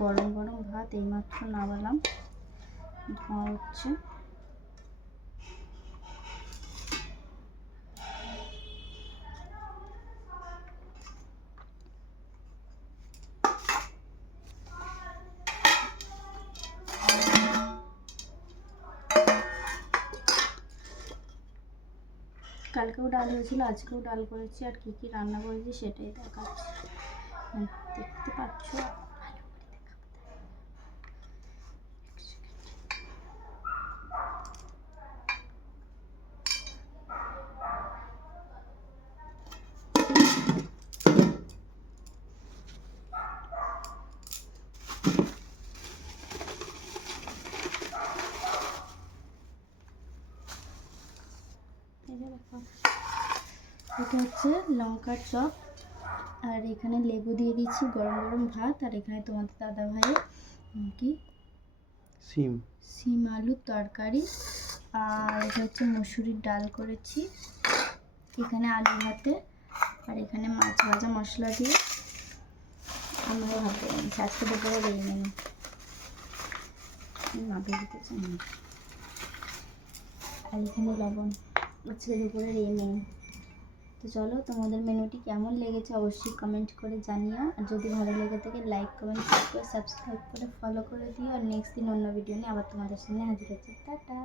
গরম গরম ভাত এইমাত্র নামালাম, ধোঁয়া হচ্ছে। কালকেও ডাল হয়েছিল, আজকেও ডাল করেছি, আর কী কী রান্না করেছি সেটাই দেখাচ্ছি, দেখতে পাচ্ছ। এটা হচ্ছে লঙ্কার চপ, আর এখানে লেবু দিয়ে দিচ্ছি, গরম গরম ভাত, আর এখানে তোমাদের দাদা ভাইয়ের কি সিম আলুর তরকারি, আর এটা হচ্ছে মসুরির ডাল করেছি, এখানে আলু ভাতে, আর এখানে মাছ ভাজা মশলা দিয়ে আমরা ভাত করে নিচ্ছি। আজকে দুপুরে এই মেনু, মাপে দিতে চাই না, আর এখানে লবণ, আজকে দুপুরের এই মেনু। তো চলো, তোমাদের মেনুটি কেমন লেগেছে অবশ্যই কমেন্ট করে জানিও, আর যদি ভালো লেগে থাকে লাইক কমেন্ট শেয়ার করে সাবস্ক্রাইব করে ফলো করে দিও, আর নেক্সট দিন অন্য ভিডিও নিয়ে আবার তোমাদের সামনে হাজির হচ্ছে। টাটা।